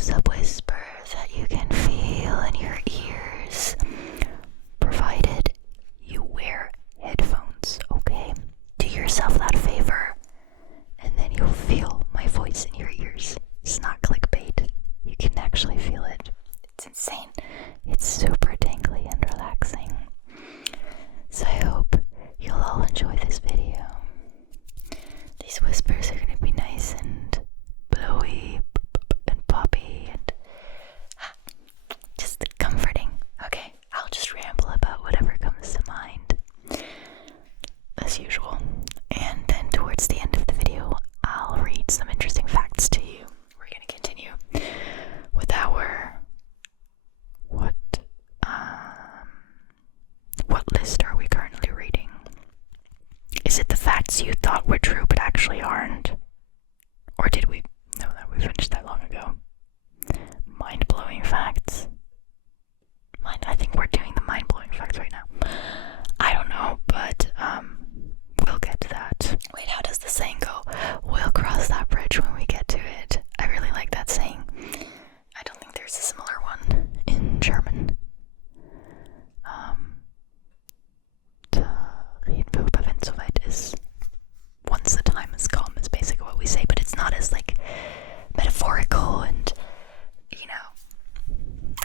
close-up whisper that you can feel in your ears, provided you wear headphones, okay? Do yourself that favor, and then you'll feel my voice in your ears. It's not clickbait. You can actually feel it. It's insane. It's super tingly and relaxing. So I hope you'll all enjoy this video. These whispers are going to be nice and blowy and poppy and just comforting. Okay, I'll just ramble about whatever comes to mind, as usual. And then towards the end of the video, I'll read some interesting facts to you. We're going to continue with our what list are we currently reading? Is it the facts you thought were true but actually aren't? Or did we? No, we finished that long ago. Mind-blowing facts. I think we're doing the mind-blowing facts right now. I don't know, but we'll get to that. Wait, how does the saying go? We'll cross that bridge when we get to it. I really like that saying. I don't think there's a similar one in German. Reden wir, wenn es soweit ist. Once the time has come is basically what we say, but it's not as like metaphorical and, you know,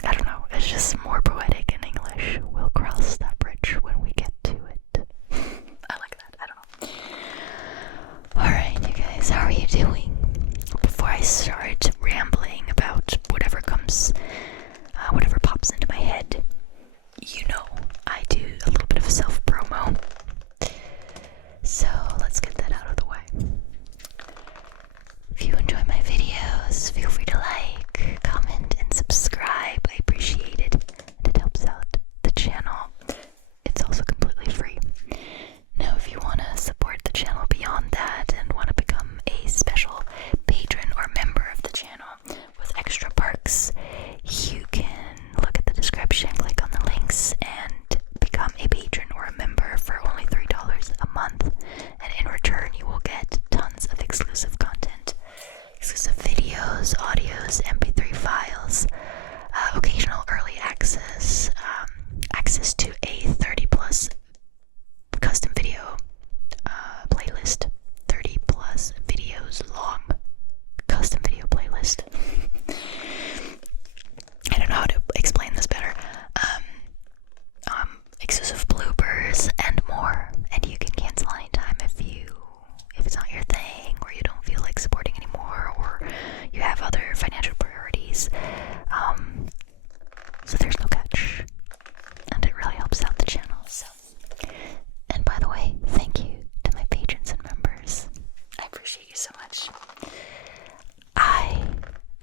I don't know, it's just more poetic in English. We'll cross that bridge when we get to it. I like that, I don't know. Alright, you guys, how are you doing? Before I start rambling about whatever comes, whatever pops into my head, you know, I do a little bit of self-promo. So let's get that out of the way. If you enjoy my videos, feel free to like, comment, and subscribe. I appreciate it, and it helps out the channel. It's also completely free. Now, if you want to support the channel beyond that and want to become a special patron or member of the channel with extra perks, you can look at the description, click on the links, and become a patron or a member for only $3 a month. And in return, you will get tons of exclusive content, exclusive videos, audios, MP3 files, occasional early access, access to a 30+ custom video playlist, 30+ videos long custom video playlist. I don't know how to explain this better. Exclusive bloopers and more, and you can cancel anytime if it's not your thing, or you don't feel like supporting anymore, or you have other financial priorities. So there's no catch, and it really helps out the channel. So, and by the way, thank you to my patrons and members. I appreciate you so much. I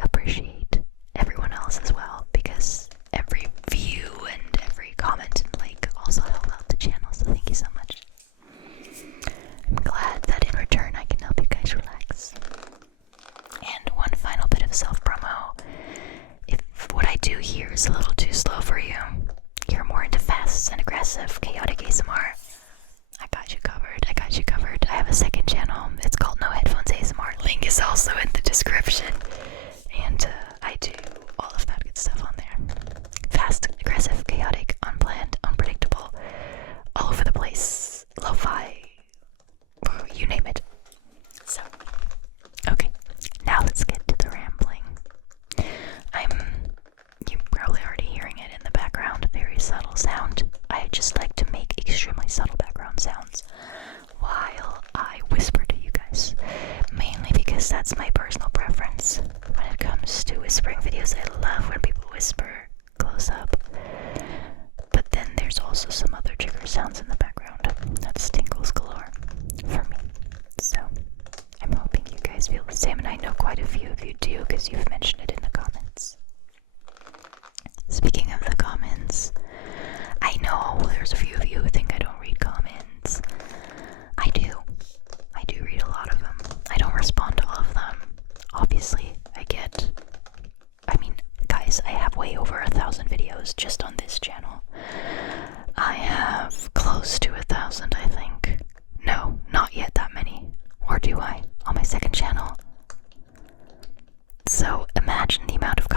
appreciate everyone else as well, because every view and every comment and like also help out the channel, so thank you so much. I'm glad that in return I can help you guys relax. And one final bit of self-promo. If what I do here is a little too slow for you, you're more into fast and aggressive, chaotic ASMR, I got you covered. I have a second channel. It's called No Headphones ASMR. Link is also in the description. And I do all of that good stuff on there. Fast, aggressive, chaotic, unplanned, unpredictable, all over the place, lo-fi, you name it. So, okay, now let's get to the rambling. You're probably already hearing it in the background, very subtle sound. I just like to make extremely subtle background sounds while I whisper to you guys, mainly because that's my personal preference. When it comes to whispering videos, I love when people whisper close up, but then there's also some other trigger sounds in the background. That's tingles galore for me. So I'm hoping you guys feel the same, and I know quite a few of you do because you've mentioned it in the comments. Speaking of the comments, I know there's a few of you who think I don't read comments. I do read a lot of them. I don't respond to all of them. Obviously, guys, I have way over 1,000 videos just on this channel. I have close to 1,000, I think. No, not yet that many. Or do I? On my second channel. So imagine the amount of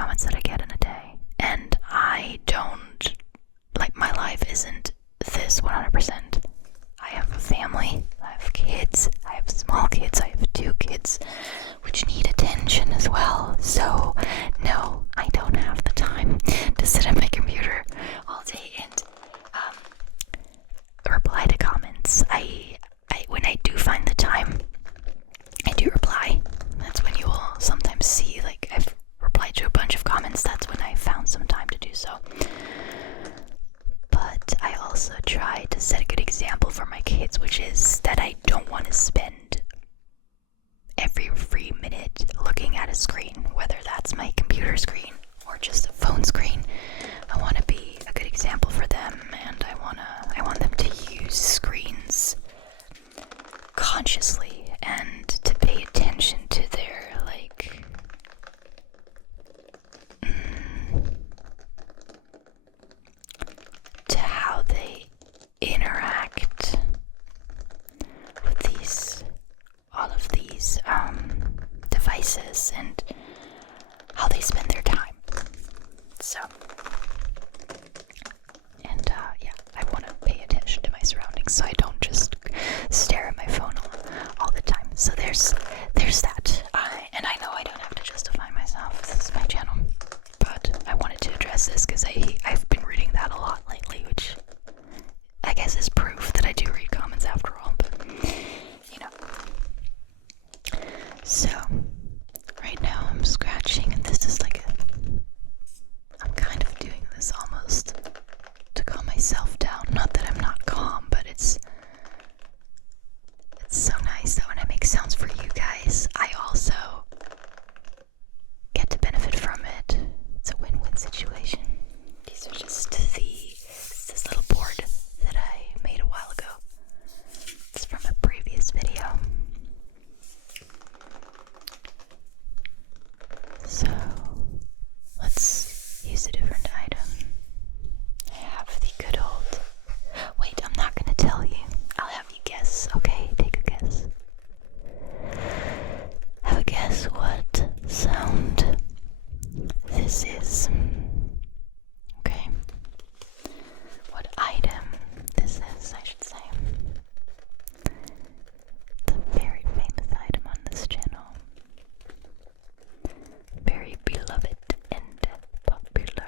But I also try to set a good example for my kids, which is that I don't want to spend every free minute looking at a screen, whether that's my computer screen or just a phone screen. I want to be a good example for them, and I want them to use screens consciously and to pay attention to their to how they interact with all of these devices and how they spend their time. So, and yeah, I want to pay attention to my surroundings so I don't just stare at my phone all the time. So there's that. And I know I don't have to justify myself. This is my channel, but I wanted to address this because I've been reading that a lot lately, which I guess is proof that I do read comments after all. But you know, so right now I'm scratching, and this is I'm kind of doing this almost to calm myself down. Not that I'm not calm, but it's so nice that when I make sounds for you guys, I also get to benefit from it. It's a win-win situation. These are just this little board that I made a while ago. It's from a previous video. So let's use a different item. I have the good old... Wait, I'm not gonna tell you. I'll have you guess, okay? Take a guess. Have a guess what sound this is. Okay. What item this is, I should say. The very famous item on this channel. Very beloved and popular.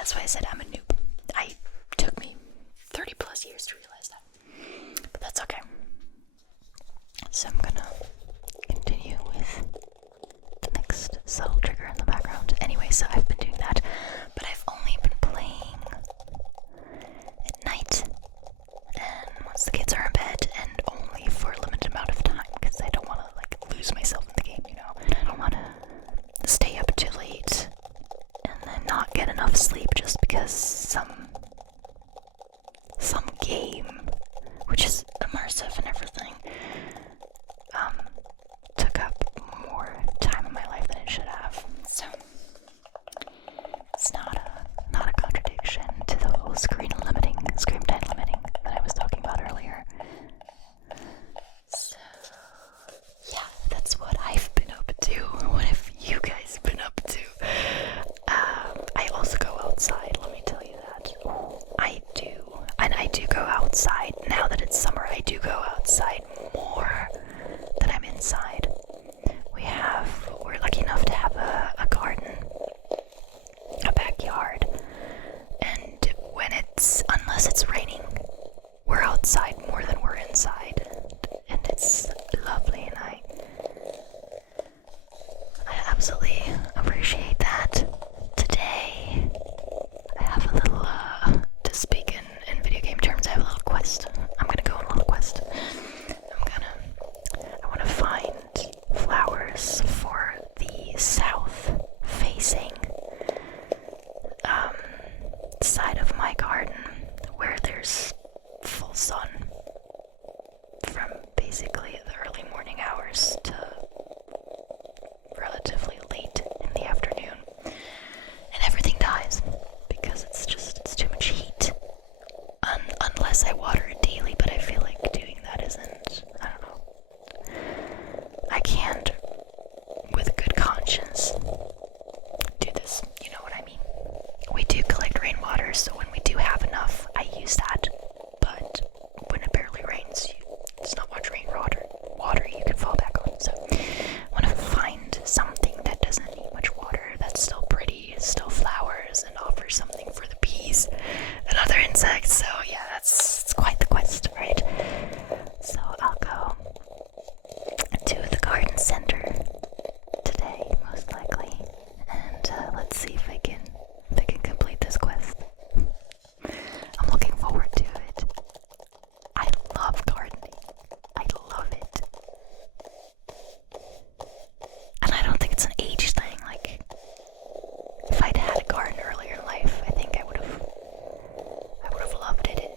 that's why I said I'm a noob. It took me 30 plus years to realize that. But that's okay. So I'm gonna continue with the next subtle trigger in the background. Anyway, so I've been doing that, but I've only been playing at night and once the kids are in bed, and only for a limited amount of time because I don't want to like lose myself in the game, you know. And I don't want to stay up too late and then not get enough sleep just because some game, which is immersive and everything, took up more time in my life than it should have. So it's not a contradiction to the whole screen time limiting that I was talking about earlier. So yeah, that's what I've been up to. What have you guys been up to? I also go outside, let me tell you that. I do go outside. Now that it's summer, I do go outside more than I'm inside. We're lucky enough to have a garden, a backyard, and unless it's raining, we're outside more than we're inside, and it's lovely, and I absolutely appreciate that. Today, I have a little, to speak in video game terms, I have a little quest. I'm gonna go on a little quest. I want to find flowers for the south-facing side of my garden, where there's full sun from basically the early morning hours to relatively late in the afternoon, and everything dies because it's too much heat. Unless I water it daily, but I feel like doing that isn't, I don't know. I can't, with a good conscience, do this, you know what I mean? We do collect rainwater, so when we do have enough, I use that, but when it barely rains, it's not much rainwater you can fall back on. So I want to find something that doesn't need much water, that's still pretty, still flowers, and offers something for the bees and other insects. So yeah, it's quite the quest, right? So I'll go to the garden center today, most likely, and let's see if I can complete this quest. I'm looking forward to it. I love gardening. I love it. And I don't think it's an age thing. Like, if I'd had a garden earlier in life, I think I would have loved it.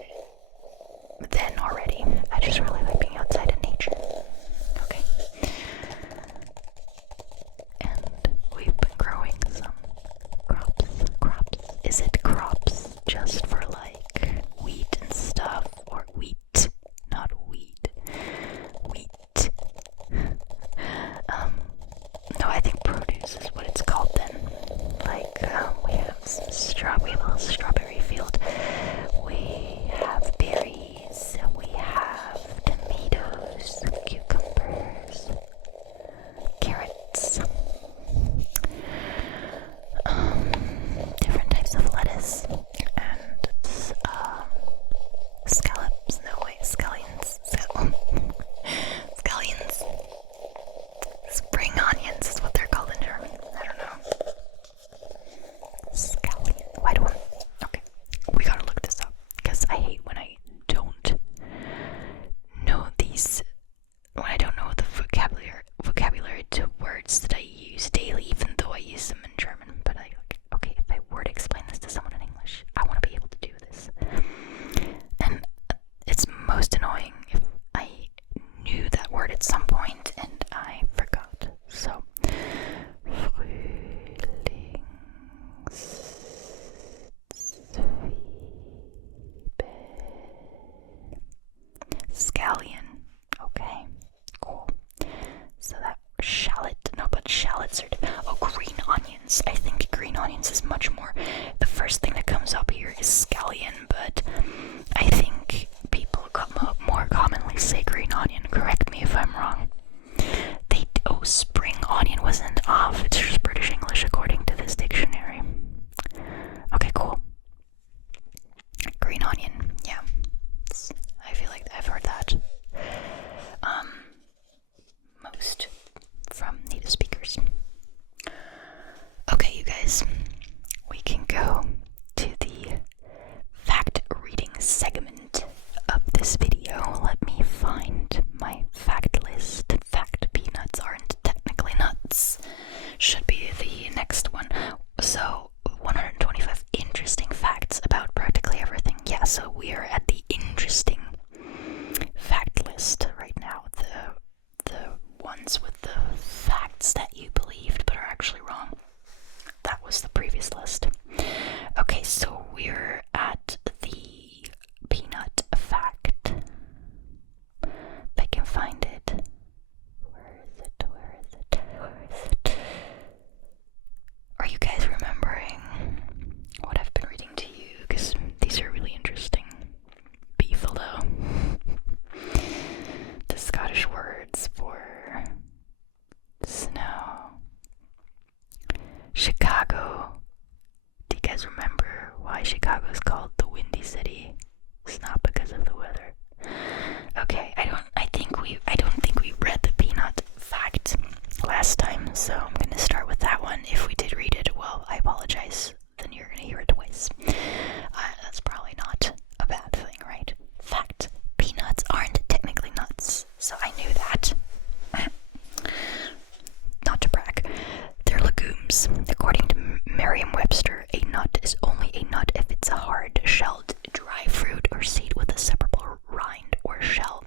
names. According to Merriam-Webster, a nut is only a nut if it's a hard-shelled dry fruit or seed with a separable rind or shell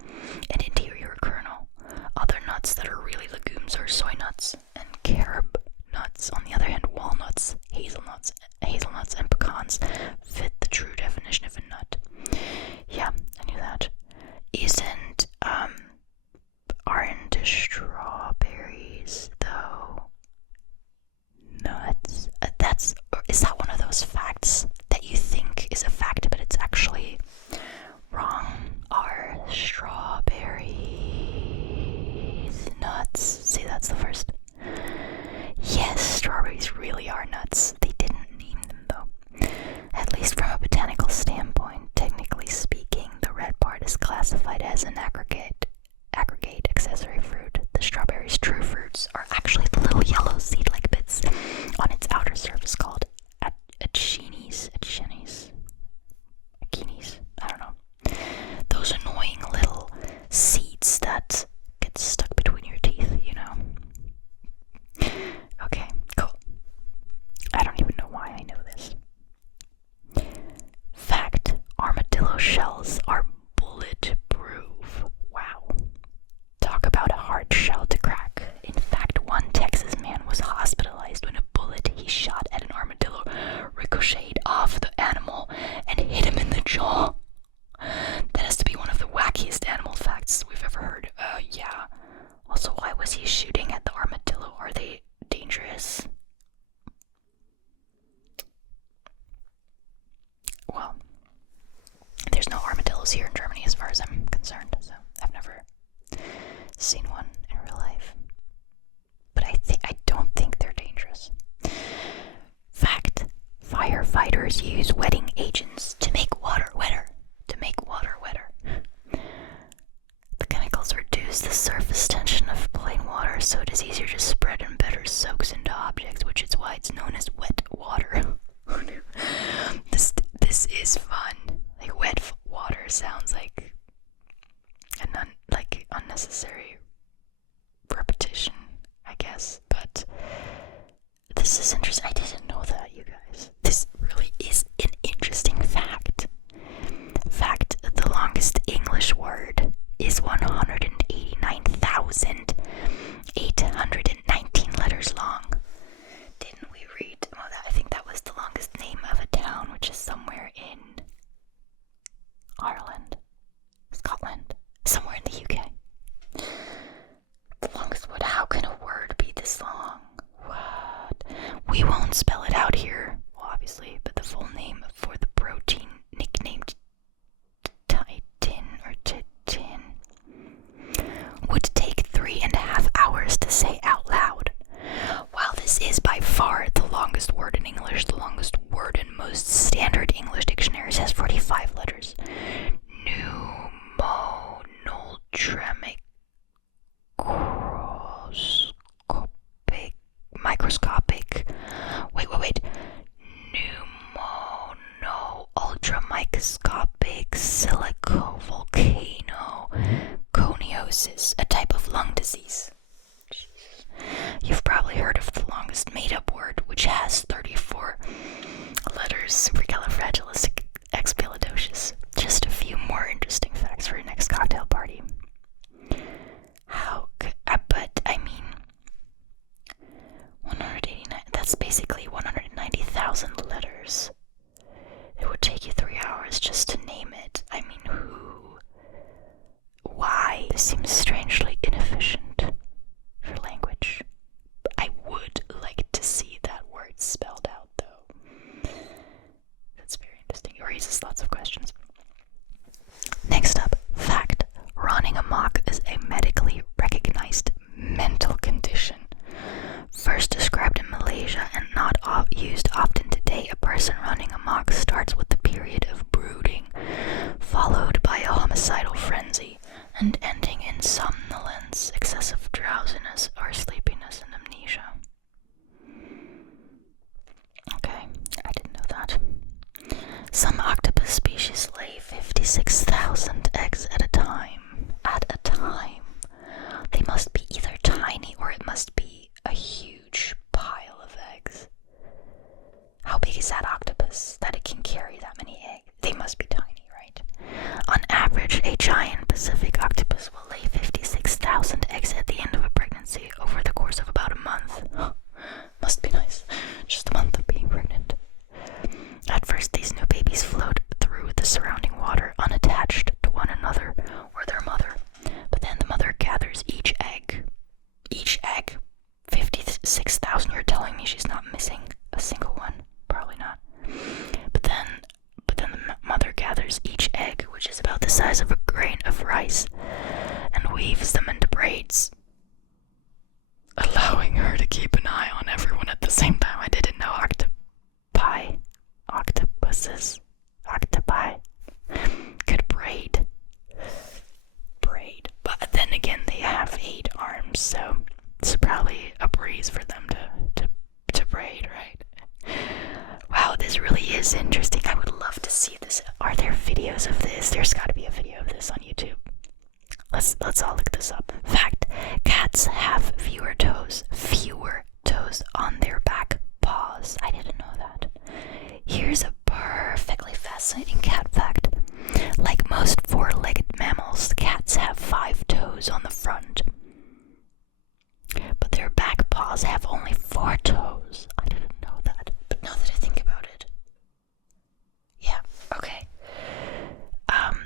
and interior kernel. Other nuts that are really legumes are soy nuts and carob nuts. On the other hand, walnuts, hazelnuts, and pecans fit the true definition of a nut. Yeah, I knew that. Aren't strawberries though nuts? Is that one of those facts that you think is a fact but it's actually wrong? Are strawberries nuts? See, that's the first. Yes, strawberries really are nuts. They didn't name them though. At least from a botanical standpoint, technically speaking, the red part is classified as an aggregate accessory fruit. The strawberry's true fruits are actually the little yellow seed-like bits on its outer surface called achenes. I don't know. Those annoying little seeds that get stuck between your teeth, you know. Okay, cool. I don't even know why I know this. Fact: armadillo shells are bulletproof. Wow. Talk about a hard shell to crack. In fact, one Texas man was hospitalized when a bullet he shot at an armadillo ricocheted off the animal and hit him in the jaw. That has to be one of the wackiest animal facts we've ever heard. Yeah. Also, why was he shooting at the armadillo? Are they dangerous? Well, there's no armadillos here in Germany as far as I'm concerned, so I've never seen one in real life. But I don't think they're dangerous. Fact: firefighters use wetting agents to make water wetter. The chemicals reduce the surface tension of plain water, so it is easier to spread and better soaks into objects, which is why it's known as wet water. This is fun. Like, wet water sounds like unnecessary repetition, I guess. But this is interesting. I didn't know that, you guys. This really is an interesting fact. Fact: the longest English word is 189,819 letters long. Didn't we read? Well, I think that was the longest name of a town, which is somewhere in Ireland, Scotland, somewhere in the UK. The longest word. How can a word be this long? What? We won't spell it out here, well, obviously, but the full name for the protein nicknamed titin would take 3.5 hours to say out loud. While this is by far the longest word in English, the longest word in most standard English dictionaries has 45 letters. Microscopic. Wait. Ultramicroscopic silicovolcano coniosis, a type of lung disease. You've probably heard of the longest made-up word, which has 34 letters, supercalifragilisticexpialidocious. Just a few more interesting facts for your next cocktail party. But I mean, 189, that's basically 190,000 letters. It would take you 3 hours just to name it. I mean, why? This seems strangely inefficient for language. I would like to see that word spelled out, though. That's very interesting. It raises lots of questions. Next up, fact: running amok is a medically recognized mental condition. First described in Malaysia and not used often today, a person running amok starts with a period of brooding, followed by a homicidal frenzy, and ending in somnolence, excessive drowsiness, or sleepiness and amnesia. Okay, I didn't know that. Some octopus species lay 56,000 eggs at a time. They must be either tiny or it must be a huge pile of eggs. size of a grain of rice and weaves them into braids, allowing her to keep an eye on everyone at the same time. I didn't know octopuses, octopi could braid. But then again, they have 8 arms, so it's probably a breeze for them to braid, right? Wow, this really is interesting. I would love to see this. Are there videos of this? There's got to be a video of this on YouTube. Let's all look this up. Fact: cats have fewer toes on their back paws. I didn't know that. Here's a perfectly fascinating cat fact. Like most 4-legged mammals, cats have 5 toes on the front, but their back paws have only 4 toes. I didn't know that, but now that I think about it, yeah, okay.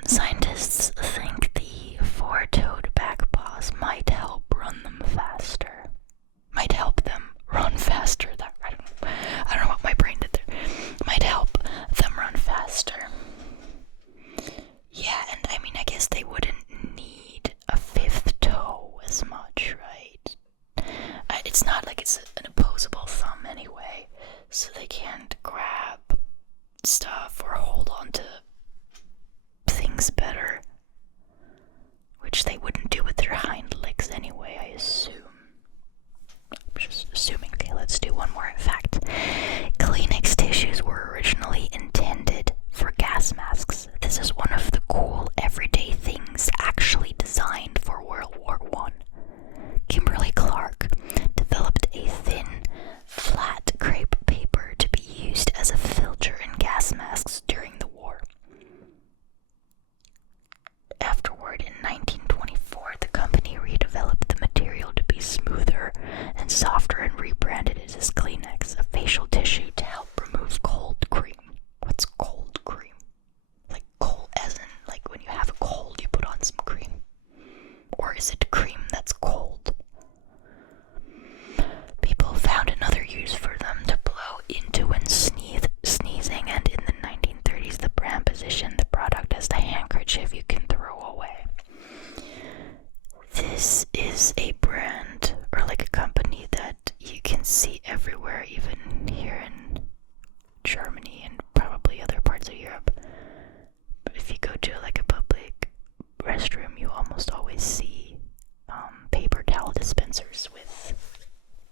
Scientists think the 4-toed back paws might help them run faster. I don't know what my brain did there. Might help them run faster. Yeah, and I mean, I guess they wouldn't need a 5th toe as much, right? It's not like it's an opposable thumb anyway, so they can't grab stuff or hold on to things better, which they wouldn't do with their hind legs anyway, I assume. I'm just assuming. Okay, let's do one more fact. Kleenex tissues were originally intended for gas masks. This is one of the cool everyday things actually designed for World War I. Kimberly Clark developed a thin, flat crepe paper to be used as a filter in gas masks during the war. Afterward, in 1924, the company redeveloped the material to be smoother and softer and rebranded it as Kleenex, a facial tissue to help remove cold cream. What's cold cream? Like cold as in, like when you have a cold, you put on some cream? Or is it cream that's cold? People found another use for them to blow into when sneezing, and in the 1930s, the brand positioned the product as the handkerchief you can throw away. This is a brand, or like a company, that you can see everywhere, even here in Germany and probably other parts of Europe. But if you go to like a public restroom, you almost always see paper towel dispensers with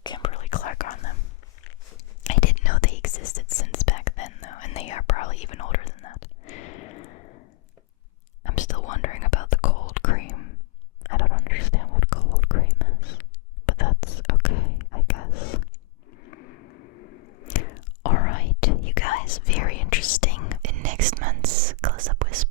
Kimberly Clark on them. I didn't know they existed since back then, though, and they are probably even older than that. I'm still wondering about the cold cream. I don't understand what cold cream is, but that's okay, I guess. Alright, you guys, very interesting. In next month's Close Up Whisper,